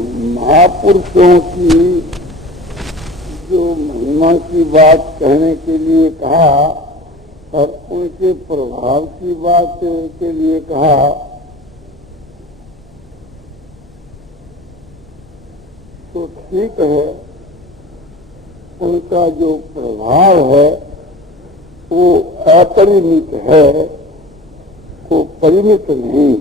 महापुरुषों की जो महिमा की बात कहने के लिए कहा और उनके प्रभाव की बात के लिए कहा, तो ठीक है, उनका जो प्रभाव है वो अपरिमित है, वो परिमित नहीं।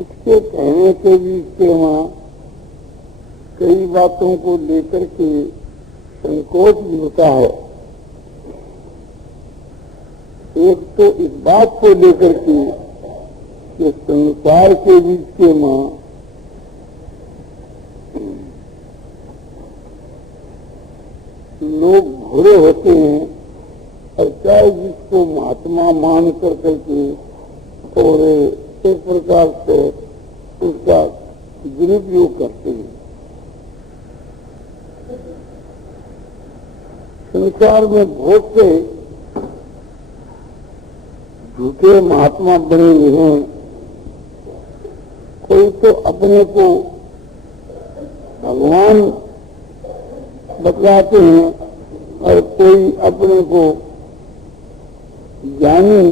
इसके कहने के बीच के वहाँ कई बातों को लेकर के संकोच भी होता है। एक तो इस बात को लेकर के कि संसार के बीच के मां लोग भूरे होते हैं और चाहे जिसको महात्मा मान कर करके और एक प्रकार से उसका दुरुपयोग करते हैं। संसार में बहुत से झूठे महात्मा बने हुए हैं। कोई तो अपने को भगवान बतलाते हैं और कोई अपने को ज्ञानी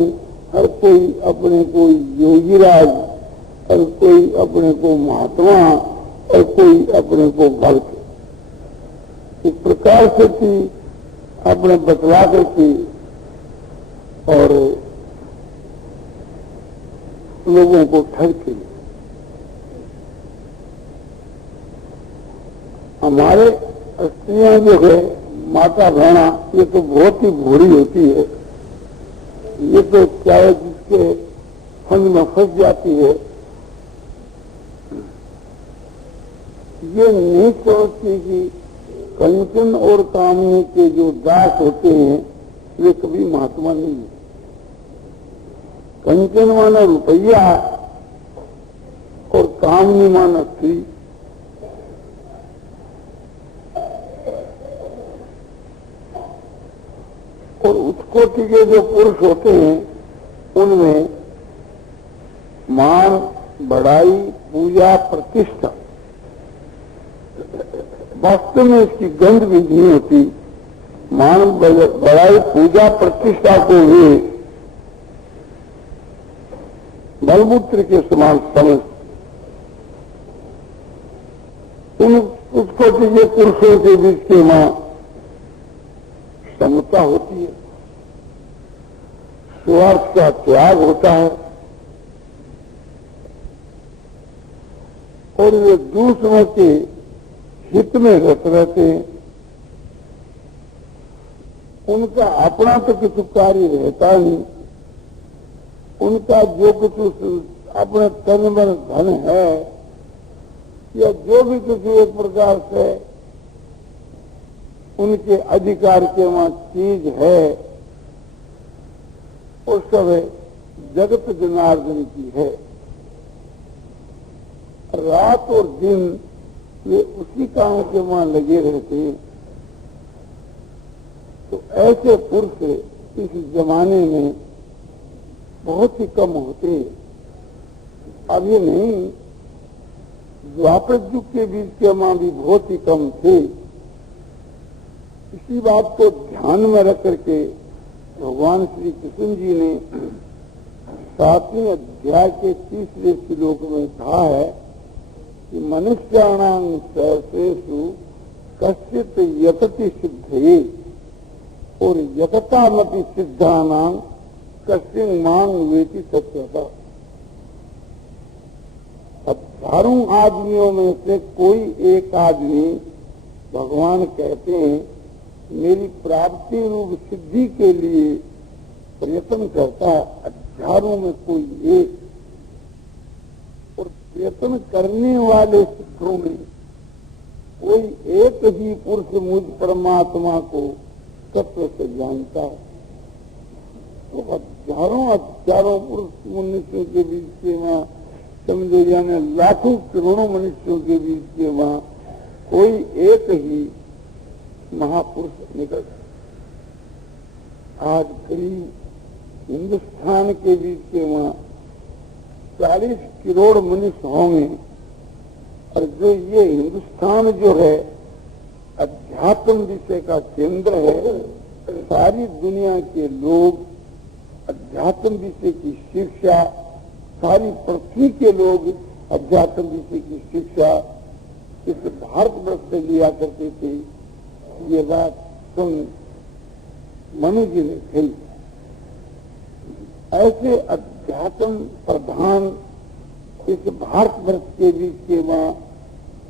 और कोई अपने को योगीराज और कोई अपने को महात्मा और कोई अपने को भक्त। इस प्रकार से भी अपने बतला करके और लोगों को ठगते। हमारे स्त्रियां जो है माता बहना, ये तो बहुत ही भूरी होती है। ये तो चाहे जिसके फंद में फंस जाती है, ये नहीं सोचती कि कंचन और कामनी के जो दास होते हैं वे कभी महात्मा नहीं है। कंचन माना रुपया और कामनी माना स्त्री। और उत्कोटि के जो पुरुष होते हैं उनमें मान, बड़ाई, पूजा, प्रतिष्ठा, वास्तव में इसकी गंध भी नहीं होती। मान, बड़ाई, पूजा, प्रतिष्ठा को वे बलमूत्र के समान समझ। उन उत्कोटि के पुरुषों के बीच के मां समता होती है, स्वार्थ का त्याग होता है और वे दूसरों के हित में रहते हैं। उनका अपना तो कुछ कार्य रहता नहीं। उनका जो कुछ अपने तन मन धन है या जो भी कुछ एक प्रकार से उनके अधिकार के वहां चीज है, वो सब जगत जनार्दन की है। रात और दिन वे उसी काम के वहां लगे रहते हैं। तो ऐसे पुरुष इस जमाने में बहुत ही कम होते हैं। अब ये नहीं, द्वापर युग के बीच के मां भी बहुत ही कम थे। इसी बात को ध्यान में रख करके भगवान श्री कृष्ण जी ने 7वें अध्याय के 30वें श्लोक में कहा है कि मनुष्याणां सहस्रेषु कश्चित् यतति सिद्धये और यततामपि सिद्धानां कश्चित् मां वेति सत्यता। हजारों आदमियों में से कोई एक आदमी भगवान कहते हैं मेरी प्राप्ति रूप सिद्धि के लिए प्रयत्न करता है। हजारों में कोई एक, और प्रयत्न करने वाले सिद्धों में कोई एक ही पुरुष मुझ परमात्मा को तत्व से जानता है। तो हजारों पुरुष मनुष्यों के बीच के वहां समझो यानी लाखों करोड़ों मनुष्यों के बीच के वहां कोई एक ही महापुरुष निकल। आज करीब हिंदुस्तान के बीच के वहाँ 40 करोड़ मनुष्य होंगे, और जो ये हिंदुस्तान जो है अध्यात्म विषय का केंद्र है, सारी दुनिया के लोग अध्यात्म विषय की शिक्षा, सारी पृथ्वी के लोग अध्यात्म विषय की शिक्षा इस भारतवर्ष से लिया करते थे। ये बात सुन मनु जी ने कही। ऐसे अध्यात्म प्रधान इस भारतवर्ष के बीच के वहाँ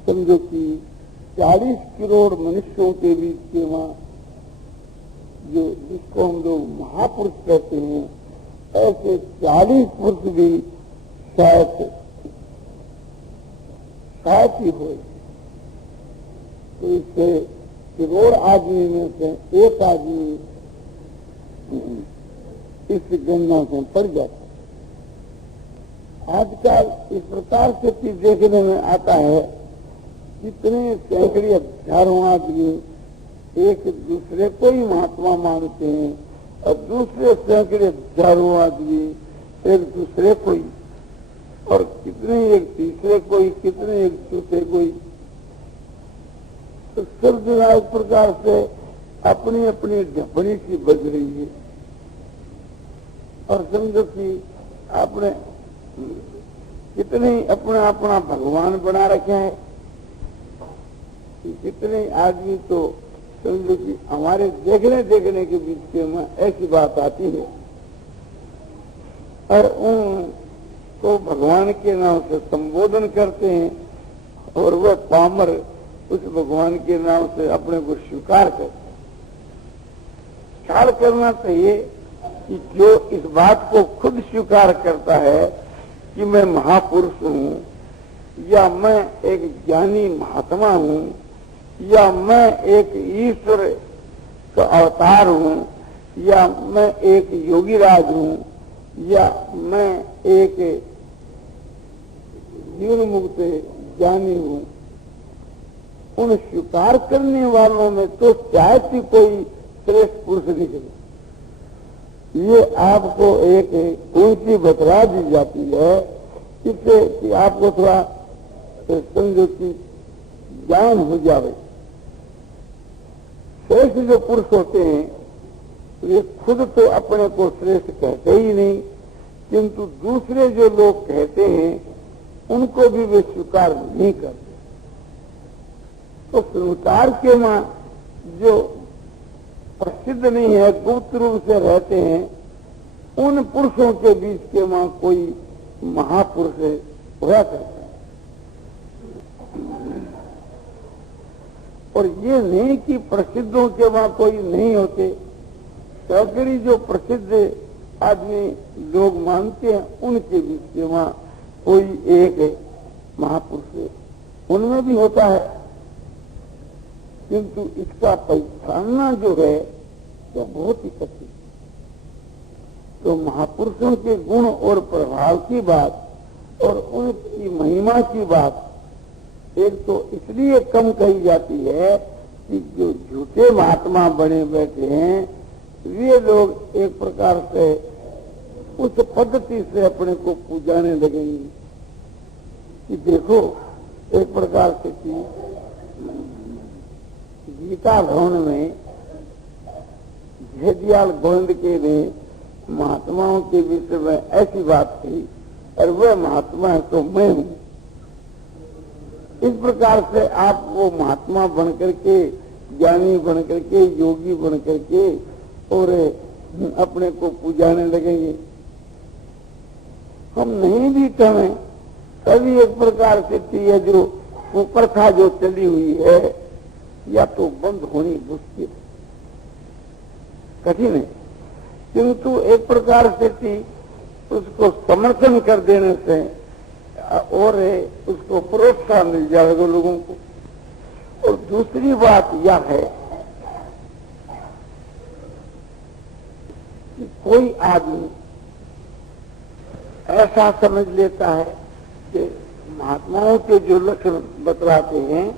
समझो कि 40 करोड़ मनुष्यों के बीच के वहाँ जो जिसको हम लोग महापुरुष कहते हैं, ऐसे 40 पुरुष भी शायद ही हो। तो इससे करोड़ आदमी में से एक आदमी इस गणना से पड़ जाता है। आजकल इस प्रकार से देखने में आता है, कितने सैकड़े हजारों आदमी एक दूसरे को ही महात्मा मानते हैं, और दूसरे सैकड़े हजारों आदमी एक दूसरे को ही, और कितने एक तीसरे को ही, कितने एक चौथे को ही। तो सब जगह इस प्रकार से अपनी अपनी ढपनी सी बज रही है, और समझो कि आपने कितने अपना अपना भगवान बना रखे हैं। कितने आदमी तो समझो कि हमारे देखने के बीच में ऐसी बात आती है, और उनको भगवान के नाम से संबोधन करते हैं, और वह पामर उस भगवान के नाम से अपने को स्वीकार करते। ख्याल करना चाहिए कि जो इस बात को खुद स्वीकार करता है कि मैं महापुरुष हूँ, या मैं एक ज्ञानी महात्मा हूँ, या मैं एक ईश्वर का अवतार हूँ, या मैं एक योगी राज हूँ, या मैं एक जीवन मुक्त ज्ञानी हूँ, उन स्वीकार करने वालों में तो शायद ही कोई श्रेष्ठ पुरुष निकले। ये आपको एक ऊंची बतला दी जाती है, इससे कि आपको थोड़ा समझो कि ज्ञान हो जाए। श्रेष्ठ जो पुरुष होते हैं, ये खुद तो अपने को श्रेष्ठ कहते ही नहीं, किंतु दूसरे जो लोग कहते हैं उनको भी वे स्वीकार नहीं करते। तो संसार के मां जो प्रसिद्ध नहीं है, गुप्त रूप से रहते हैं, उन पुरुषों के बीच के मां कोई महापुरुष हुआ करता है। और ये नहीं कि प्रसिद्धों के वहां कोई नहीं होते, सैकड़ी जो प्रसिद्ध आदमी लोग मानते हैं, उनके बीच के वहां कोई एक महापुरुष उनमें भी होता है, किंतु इसका पहचानना जो है वो बहुत ही कठिन। तो महापुरुषों के गुण और प्रभाव की बात और उनकी महिमा की बात एक तो इसलिए कम कही जाती है कि जो झूठे महात्मा बने बैठे हैं, वे लोग एक प्रकार से उस पद्धति से अपने को पूजाने लगेंगे कि देखो, एक प्रकार से कि गीता भवन में जयदयाल गोविंद के ने महात्माओं के विषय में ऐसी बात कही, और वह महात्मा है तो मैं हूं। इस प्रकार से आप वो महात्मा बनकर के, ज्ञानी बनकर के, योगी बनकर के और अपने को पूजाने लगेंगे। हम नहीं भी कहें तभी एक प्रकार से है जो वो प्रथा जो चली हुई है, या तो बंद होनी मुश्किल है, कठिन है, किंतु एक प्रकार से उसको समर्थन कर देने से और उसको प्रोत्साहन मिल जाएगा लोगों को। और दूसरी बात यह है कि कोई आदमी ऐसा समझ लेता है कि महात्माओं के जो लक्षण बतलाते हैं,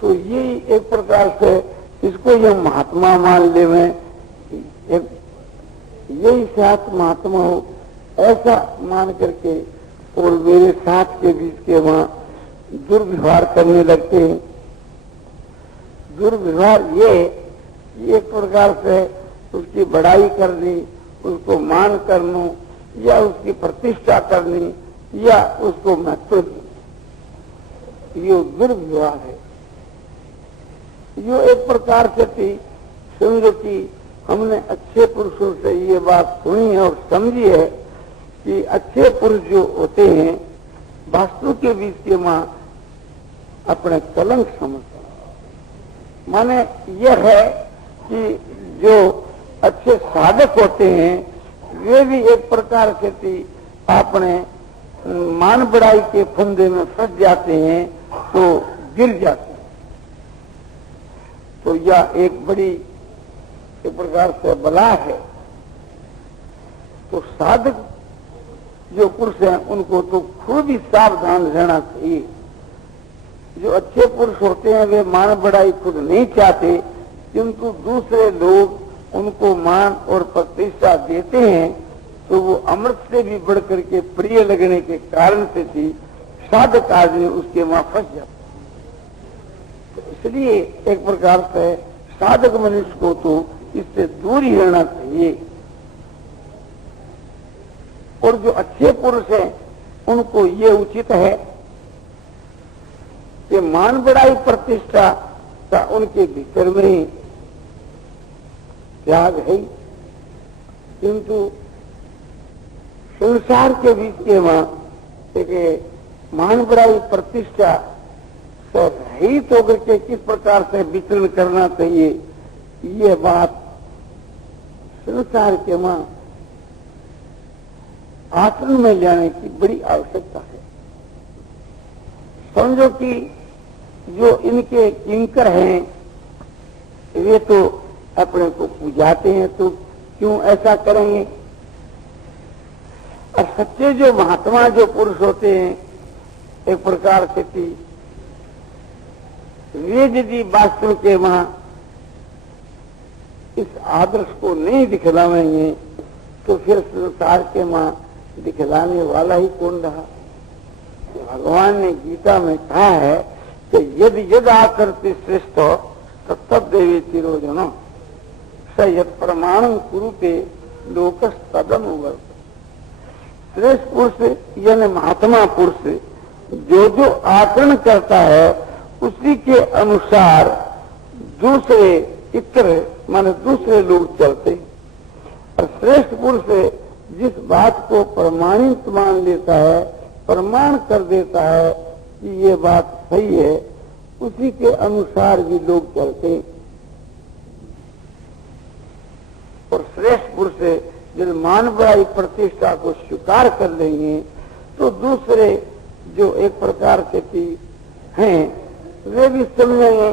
तो ये एक प्रकार से इसको ये महात्मा मान ले में एक यही साथ महात्मा हो ऐसा मान करके और मेरे साथ के बीच के वहां दुर्व्यवहार करने लगते हैं। दुर्व्यवहार ये एक प्रकार से उसकी बड़ाई करनी, उसको मान करना या उसकी प्रतिष्ठा करनी या उसको महत्व देना, ये दुर्व्यवहार है। यो एक प्रकार से थी समझो कि हमने अच्छे पुरुषों से ये बात सुनी है और समझी है कि अच्छे पुरुष जो होते हैं वास्तु के बीच के मां अपने कलंक समझते हैं। माने यह है कि जो अच्छे साधक होते हैं वे भी एक प्रकार से थी अपने मान बढ़ाई के फंदे में फंस जाते हैं तो गिर जाते हैं। तो यह एक बड़ी एक प्रकार से बला है। तो साधक जो पुरुष हैं उनको तो खूब ही सावधान रहना चाहिए। जो अच्छे पुरुष होते हैं वे मान बढ़ाई खुद नहीं चाहते, किंतु दूसरे लोग उनको मान और प्रतिष्ठा देते हैं तो वो अमृत से भी बढ़कर के प्रिय लगने के कारण से थी साधक आदमी उसके वहां फंस जाता। तो इसलिए एक प्रकार से साधक मनुष्य को तो इससे दूर ही रहना चाहिए। और जो अच्छे पुरुष हैं उनको ये उचित है कि मान बढ़ाई प्रतिष्ठा का उनके भीतर में ही त्याग है, किंतु संसार के बीच के वहां एक मान बढ़ाई प्रतिष्ठा से रहित होकर के किस प्रकार से विचरण करना चाहिए, ये बात संसार के वहां आचरण में लाने की बड़ी आवश्यकता है। समझो कि जो इनके किंकर हैं वे तो अपने को पूजाते हैं तो क्यों ऐसा करेंगे। और सच्चे जो महात्मा जो पुरुष होते हैं एक प्रकार से थी वे यदि वास्तव के वहां इस आदर्श को नहीं दिखलाएंगे तो फिर संसार के वहां दिखलाने वाला ही कौन रहा। भगवान ने गीता में कहा है कि यदि यद आकर्ति श्रेष्ठ तब देवी तिरोजनो स यद प्रमाण कुरुते लोकस तदम उवर्त। श्रेष्ठ पुरुष यानी महात्मा पुरुष जो जो आचरण करता है उसी के अनुसार दूसरे इतर माने दूसरे लोग चलते। और श्रेष्ठ पुरुष जिस बात को प्रमाणित मान लेता है, प्रमाण कर देता है कि ये बात सही है, उसी के अनुसार भी लोग चलते। और श्रेष्ठ पुरुष जब मान बढ़ाई प्रतिष्ठा को स्वीकार कर लेंगे तो दूसरे जो एक प्रकार से हैं वे भी समझेंगे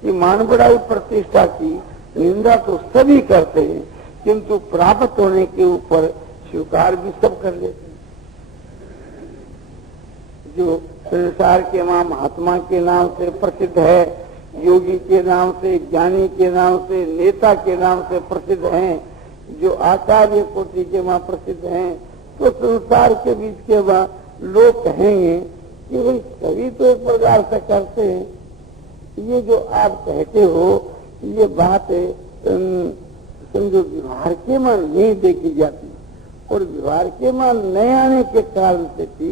कि मान बढ़ाई प्रतिष्ठा की निंदा तो सभी करते हैं, किंतु प्राप्त होने के ऊपर स्वीकार भी सब कर लेते हैं। जो संसार के वहां महात्मा के नाम से प्रसिद्ध है, योगी के नाम से, ज्ञानी के नाम से, नेता के नाम से प्रसिद्ध हैं, जो आचार्य कोटि के वहां प्रसिद्ध हैं, तो संसार के बीच के वहां लोग कहेंगे कि भाई सभी तो एक प्रकार से करते हैं, ये जो आप कहते हो ये बात समझो व्यवहार के मान नहीं देखी जाती। और व्यवहार के मान न आने के कारण से भी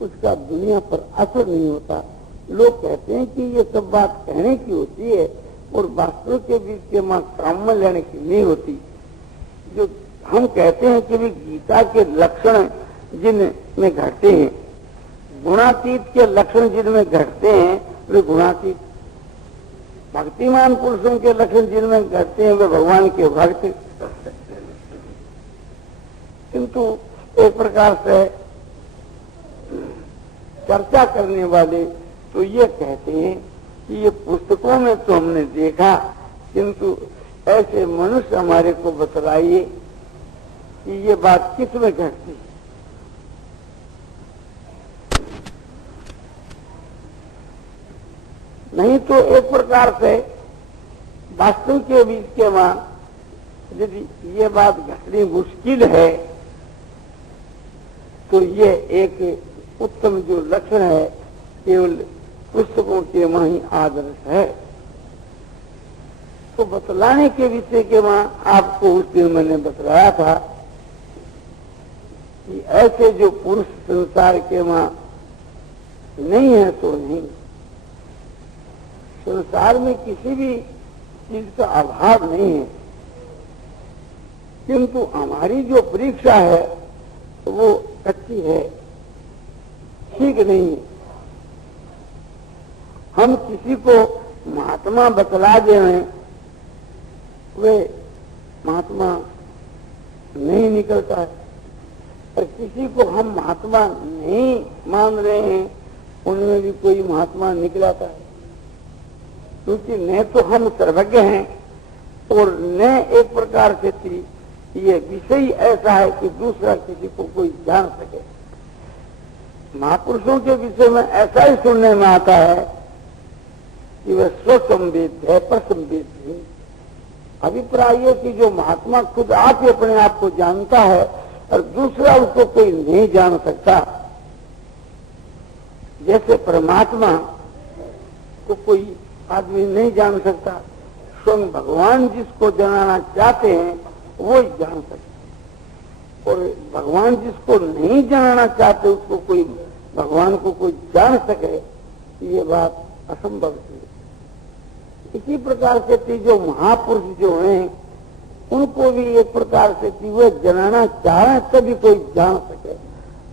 उसका दुनिया पर असर नहीं होता। लोग कहते हैं कि ये सब बात कहने की होती है और वास्तव के बीच के मां काम में लेने की नहीं होती। जो हम कहते हैं कि भी गीता के लक्षण जिनमें घटते हैं, गुणातीत के लक्षण जिनमें घटते हैं वे गुणातीत, भक्तिमान पुरुषों के लक्षण जिनमें घटते हैं वे भगवान के भक्त। किंतु एक प्रकार से चर्चा करने वाले तो ये कहते हैं कि ये पुस्तकों में तो हमने देखा, किंतु ऐसे मनुष्य हमारे को बतलाइए कि ये बात किस में घटती है। नहीं तो एक प्रकार से वास्तव के बीच के वहां यदि ये बात घटनी मुश्किल है तो ये एक उत्तम जो लक्षण है केवल पुस्तकों के वहाँ ही आदर्श है। तो बतलाने के विषय के वहाँ आपको उस दिन मैंने बतलाया था कि ऐसे जो पुरुष संसार के वहाँ नहीं है तो नहीं, संसार में किसी भी चीज का अभाव नहीं है, किंतु हमारी जो परीक्षा है वो कच्ची है, ठीक नहीं है। हम किसी को महात्मा बतला दे रहे हैं, वे महात्मा नहीं निकलता है, और किसी को हम महात्मा नहीं मान रहे हैं, उनमें भी कोई महात्मा निकलाता है। क्योंकि न तो हम सर्वज्ञ हैं और न एक प्रकार से ये विषय ऐसा है कि दूसरा किसी को कोई जान सके। महापुरुषों के विषय में ऐसा ही सुनने में आता है कि वह स्वसंवेद है, परसंवेद नहीं। अभिप्राय है कि जो महात्मा खुद आप ही अपने आप को जानता है और दूसरा उसको कोई नहीं जान सकता। जैसे परमात्मा को कोई आदमी नहीं जान सकता, स्वयं भगवान जिसको जानना चाहते हैं वो ही जान सकते, और भगवान जिसको नहीं जानना चाहते उसको कोई भगवान को कोई जान सके, ये बात असंभव है। इसी प्रकार से जो महापुरुष जो हैं उनको भी एक प्रकार से वे जानना चाहे तभी कोई जान सके,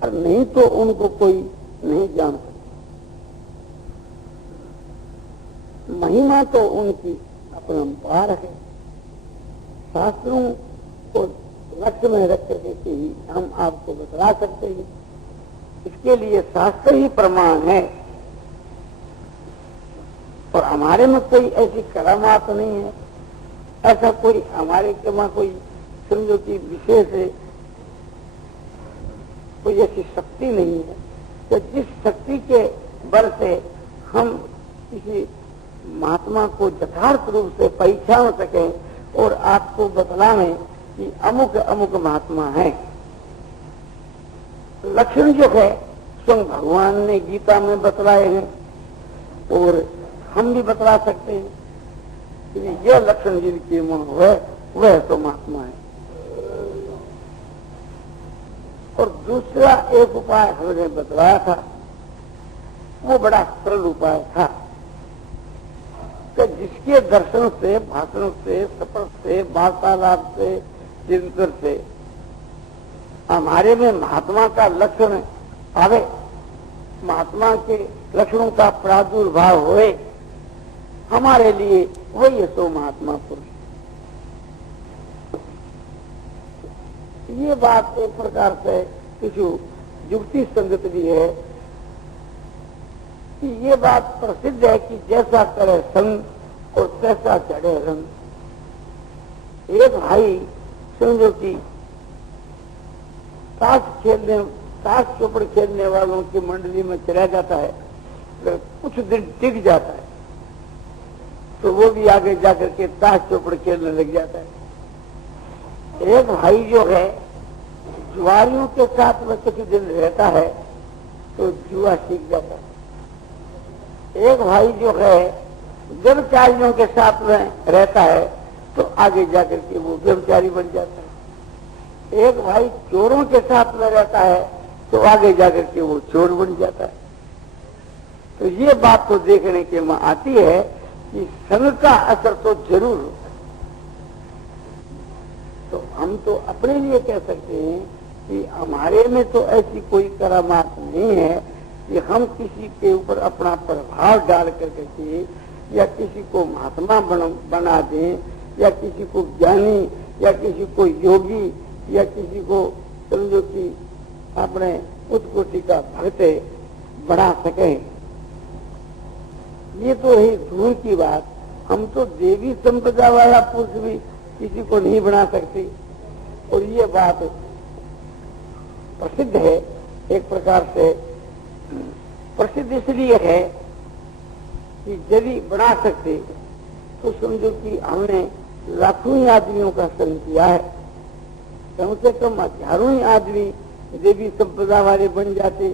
और नहीं तो उनको कोई नहीं जान सके। महिमा तो उनकी अपरंपार है, शास्त्रों को लक्ष्य में रख करके ही हम आपको बतला सकते हैं। इसके लिए शास्त्र ही प्रमाण है, और हमारे में कोई ऐसी करामात नहीं है, ऐसा कोई हमारे के वहां कोई समझो कि विशेष है, कोई ऐसी शक्ति नहीं है कि जिस शक्ति के बल से हम किसी महात्मा को यथार्थ रूप से पहचान सके और आपको बतलाएं कि अमुक अमुक महात्मा है। लक्षण जो है स्वयं भगवान ने गीता में बतलाए हैं और हम भी बतला सकते हैं कि यह लक्षण जिनके मन है वह तो महात्मा है। और दूसरा एक उपाय हमने बतलाया था, वो बड़ा सरल उपाय था कि जिसके दर्शन से, भाषण से, शपथ से, वार्तालाप से, चिंतन से हमारे में महात्मा का लक्षण आवे, महात्मा के लक्षणों का प्रादुर्भाव होए, हमारे लिए वही है सो महात्मा पुरुष। ये बात एक प्रकार से किसी युक्ति संगत भी है कि ये बात प्रसिद्ध है कि जैसा करे संग और तैसा चढ़े रंग। एक भाई समझो कि ताश चौपड़ खेलने वालों की मंडली में चला जाता है, तो कुछ दिन टिक जाता है, तो वो भी आगे जाकर के ताश चौपड़ खेलने लग जाता है। एक भाई जो है जुआरियों के साथ में कुछ दिन रहता है तो जुआ सीख जाता है। एक भाई जो है व्यभिचारियों के साथ में रहता है तो आगे जाकर के वो व्यभिचारी बन जाता है। एक भाई चोरों के साथ में रहता है तो आगे जाकर के वो चोर बन जाता है। तो ये बात तो देखने के में आती है कि संग का असर तो जरूर हो। तो हम तो अपने लिए कह सकते हैं कि हमारे में तो ऐसी कोई करामात नहीं है कि हम किसी के ऊपर अपना प्रभाव डाल करके या किसी को महात्मा बना दें, या किसी को ज्ञानी, या किसी को योगी, या किसी को समझो कि अपने उत्कोटि का भक्त बना सके। ये तो है दूर की बात। हम तो देवी संप्रदाय वाला पुरुष भी किसी को नहीं बना सकते, और ये बात प्रसिद्ध है। एक प्रकार से प्रसिद्ध इसलिए है कि यदि बना सकते तो समझो कि हमने लाखों ही आदमियों का संग किया है, कम से कम हजारों ही आदमी देवी संपदा वाले बन जाते,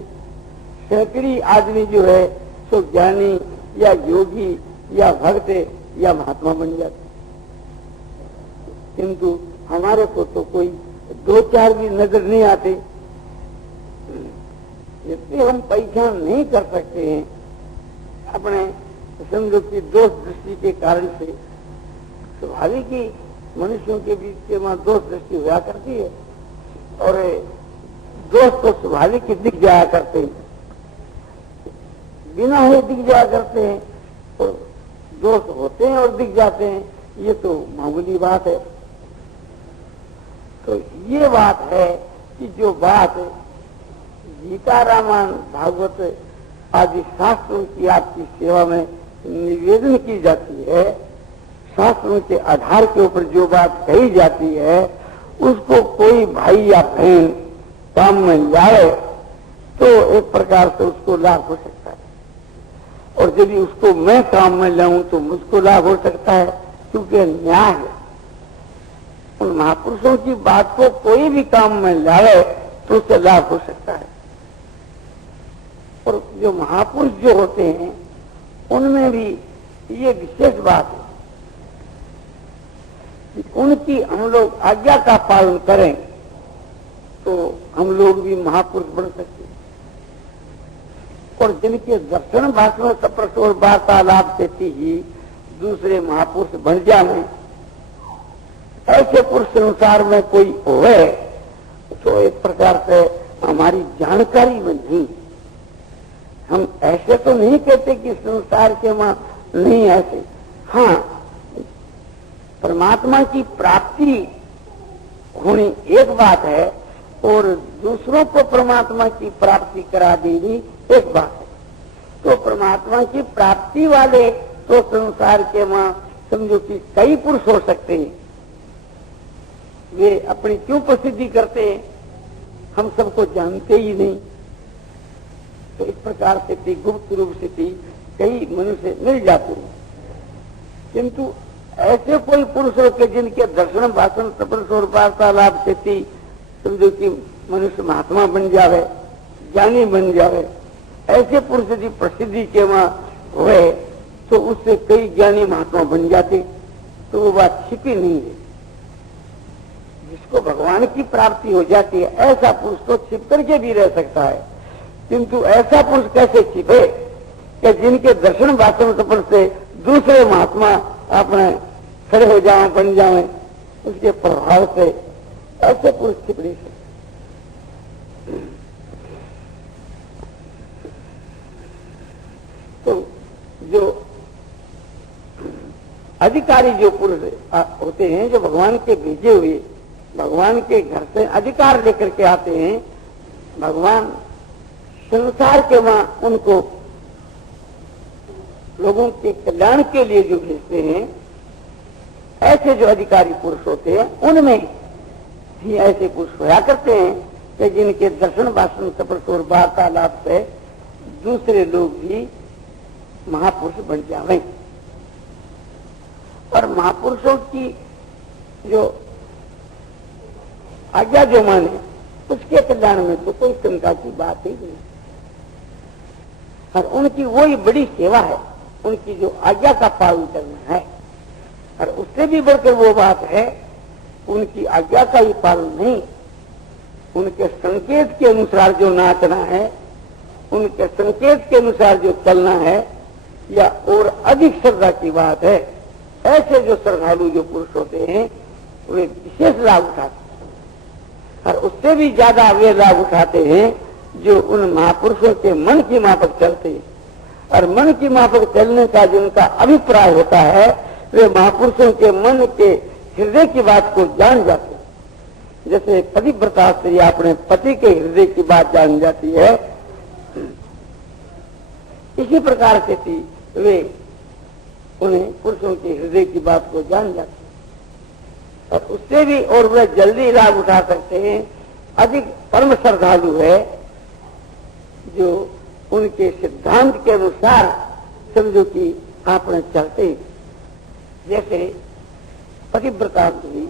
सैकड़ी आदमी जो है सो ज्ञानी या योगी या भक्त या महात्मा बन जाते। किंतु हमारे को तो कोई 2-4 भी नजर नहीं आते। इसलिए हम पहचान नहीं कर सकते हैं अपने समझो कि दोष दृष्टि के कारण से। स्वाभाविक ही मनुष्यों के बीच के वहां दोष दृष्टि हुआ करती है और दोष तो स्वाभाविक ही दिख जाया करते हैं, बिना ही दिख जाया करते हैं, और दोष होते हैं और दिख जाते हैं, ये तो मामूली बात है। तो ये बात है कि जो बात गीता रामायण भागवत आदि शास्त्रों की आपकी सेवा में निवेदन की जाती है, शास्त्रों के आधार के ऊपर जो बात कही जाती है, उसको कोई भाई या बहन काम में लाए तो एक प्रकार से उसको लाभ हो सकता है, और यदि उसको मैं काम में लाऊं तो मुझको लाभ हो सकता है, क्योंकि न्याय है। उन महापुरुषों की बात को कोई भी काम में लाए तो उससे लाभ हो सकता है। और जो महापुरुष जो होते हैं उनमें भी ये विशेष बात है कि उनकी हम लोग आज्ञा का पालन करें तो हम लोग भी महापुरुष बन सकते हैं। और जिनके दर्शन भाषण सप्रश और वार्तालाप देती ही दूसरे महापुरुष बन जाए, ऐसे पुरुष संसार में कोई होए तो एक प्रकार से हमारी जानकारी में नहीं। हम ऐसे तो नहीं कहते कि संसार के वहां नहीं ऐसे, हाँ परमात्मा की प्राप्ति होनी एक बात है और दूसरों को परमात्मा की प्राप्ति करा देनी एक बात है। तो परमात्मा की प्राप्ति वाले तो संसार के वहां समझो कि कई पुरुष हो सकते हैं, वे अपनी क्यों प्रसिद्धि करते हैं हम सबको जानते ही नहीं। तो इस प्रकार से गुप्त रूप से कई मनुष्य मिल जाते हैं, किंतु ऐसे कोई पुरुष हो के जिनके दर्शन भाषण सप्रश और वार्तालाप से समझो कि मनुष्य महात्मा बन जावे, ज्ञानी बन जावे, ऐसे पुरुष यदि प्रसिद्धि के वहां हुए तो उससे कई ज्ञानी महात्मा बन जाते, तो वो बात छिपी नहीं है। जिसको भगवान की प्राप्ति हो जाती है ऐसा पुरुष तो छिप करके भी रह सकता है, किंतु ऐसा पुरुष कैसे छिपे कि जिनके दर्शन भाषण सफर से दूसरे महात्मा अपने खड़े हो जाए, बन जाए, उसके प्रभाव से ऐसे पुरुष छिप नहीं सकते। तो जो अधिकारी जो पुरुष होते हैं, जो भगवान के भेजे हुए, भगवान के घर से अधिकार लेकर के आते हैं, भगवान संसार के वहां उनको लोगों के कल्याण के लिए जो भेजते हैं, ऐसे जो अधिकारी पुरुष होते हैं उनमें भी ऐसे पुरुष होया करते हैं कि जिनके दर्शन भाषण सप्रश और वार्तालाप से दूसरे लोग भी महापुरुष बन जावे। और महापुरुषों की जो आज्ञा जो माने उसके कल्याण में तो कोई शंका की बात ही नहीं। और उनकी वही बड़ी सेवा है, उनकी जो आज्ञा का पालन करना है। और उससे भी बढ़कर वो बात है, उनकी आज्ञा का ही पालन नहीं, उनके संकेत के अनुसार जो नाचना है, उनके संकेत के अनुसार जो चलना है, या और अधिक श्रद्धा की बात है। ऐसे जो श्रद्धालु जो पुरुष होते हैं वे विशेष लाभ उठाते हैं, और उससे भी ज्यादा वे लाभ उठाते हैं जो उन महापुरुषों के मन की माफक चलते हैं। और मन की माफक चलने का जिनका अभिप्राय होता है, वे महापुरुषों के मन के हृदय की बात को जान जाते हैं। जैसे पतिव्रता स्त्री अपने पति के हृदय की बात जान जाती है, इसी प्रकार से थी वे उन्हें पुरुषों के हृदय की बात को जान जाते हैं, और उससे भी और वे जल्दी लाभ उठा सकते हैं। अधिक परम श्रद्धालु है जो उनके सिद्धांत के अनुसार समझो कि आपने चलते। जैसे पतिव्रता भी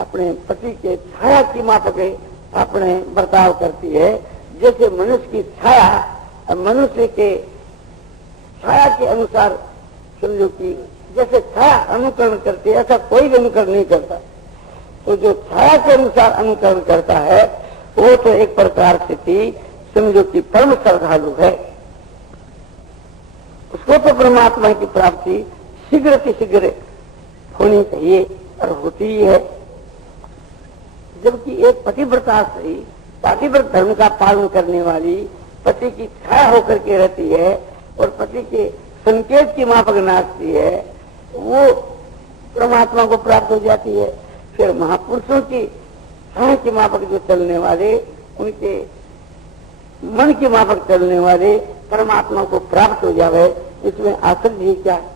अपने पति के छाया की माफक अपने बर्ताव करती है। जैसे मनुष्य की छाया मनुष्य के छाया के अनुसार समझो कि जैसे छाया अनुकरण करती है, ऐसा कोई भी अनुकरण नहीं करता। तो जो छाया के अनुसार अनुकरण करता है वो तो एक प्रकार से थी समझो कि परम श्रद्धालु है। उसको तो परमात्मा की प्राप्ति शीघ्र से शीघ्र होनी चाहिए और होती ही है। जबकि एक पतिव्रता से पातिव्रत धर्म का पालन करने वाली पति की छाया होकर के रहती है और पति के संकेत की माफक नाचती है, वो परमात्मा को प्राप्त हो जाती है। फिर महापुरुषों की छाया की माफक जो चलने वाले, उनके मन की माफक चलने वाले परमात्मा को प्राप्त हो जावे, इसमें आश्चर्य ही क्या है।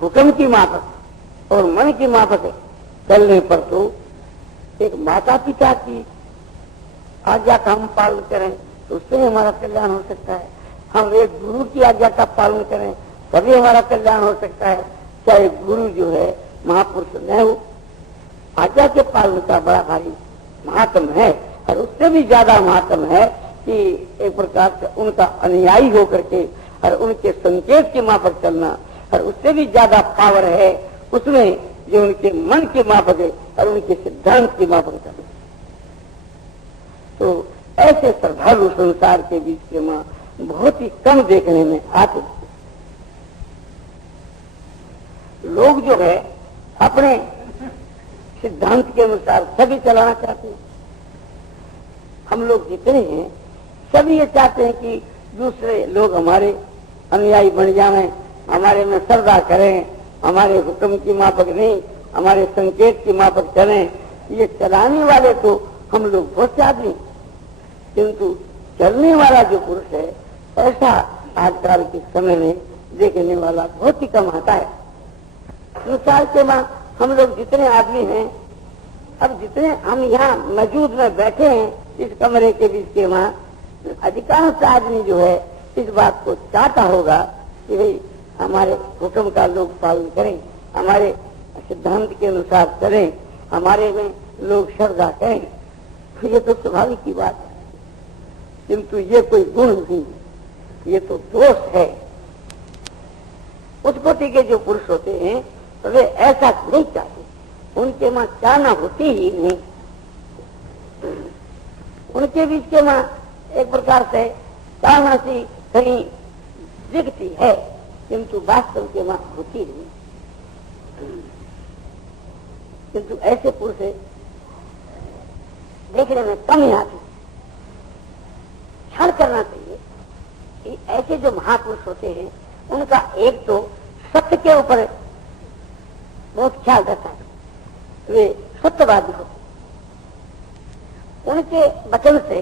हुक्म की माफक और मन की माफक चलने पर तो एक माता पिता की आज्ञा का हम पालन करें तो उससे हमारा कल्याण हो सकता है। हम एक गुरु की आज्ञा का पालन करें तभी हमारा कल्याण हो सकता है। चाहे गुरु जो है महापुरुष न हो, आज्ञा के पालन का बड़ा भारी महात्म है। और उससे भी ज्यादा महात्म है कि एक प्रकार से उनका अनुयायी होकर के और उनके संकेत के माफक चलना, और उससे भी ज्यादा पावर है उसमें जो उनके मन के माफक है और उनके सिद्धांत के माफक चलना। तो ऐसे श्रद्धालु संसार के बीच के माँ बहुत ही कम देखने में आते। लोग जो है अपने सिद्धांत के अनुसार सभी चलाना चाहते हैं। हम लोग जितने हैं सभी ये चाहते हैं कि दूसरे लोग हमारे अनुयायी बन जाएं, हमारे में श्रद्धा करें, हमारे हुक्म की माफक नहीं, हमारे संकेत की माफक चलें। ये चलाने वाले तो हम लोग बहुत आदमी, किंतु चलने वाला जो पुरुष है ऐसा आजकल के समय में देखने वाला बहुत ही कम आता है। संसार के मां हम लोग जितने आदमी हैं, अब जितने हम यहाँ मौजूद में बैठे हैं इस कमरे के बीच के मां, अधिकांश आदमी जो है इस बात को चाहता होगा कि भाई हमारे हुक्म का लोग पालन करें, हमारे सिद्धांत के अनुसार चलें, हमारे में लोग श्रद्धा करें। तो ये तो स्वाभाविक की बात है, किंतु ये कोई गुण नहीं, ये तो दोष है। उस कोटि के जो पुरुष होते हैं तो वे ऐसा नहीं चाहते, उनके मां चाहना होती ही नहीं। उनके बीच के मां एक प्रकार से चाहना सी कहीं दिखती है, किंतु वास्तव के मां होती नहीं। किंतु ऐसे पुरुष देखने में कम ही आते। ख्याल करना चाहिए कि ऐसे जो महापुरुष होते हैं उनका एक तो सत्य के ऊपर बहुत ख्याल रहता है, वे सत्यवादी होते। उनके वचन से